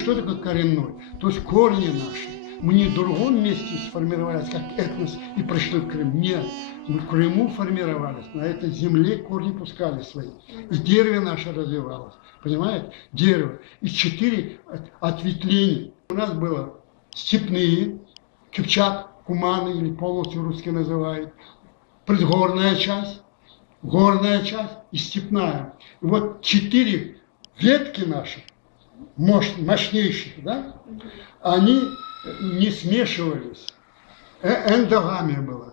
Что такое коренной? То есть корни наши. Мы не в другом месте сформировались, как этнос, и пришли в Крым. Нет, мы в Крыму формировались, на этой земле корни пускали свои. И дерево наше развивалось, понимаете? Дерево. И 4 ответвления. У нас было степные, Кипчак, Куманы, или полностью русские называют, предгорная часть, горная часть и степная. И вот 4 ветки наши, мощнейших, да, они не смешивались. Эндогамия была.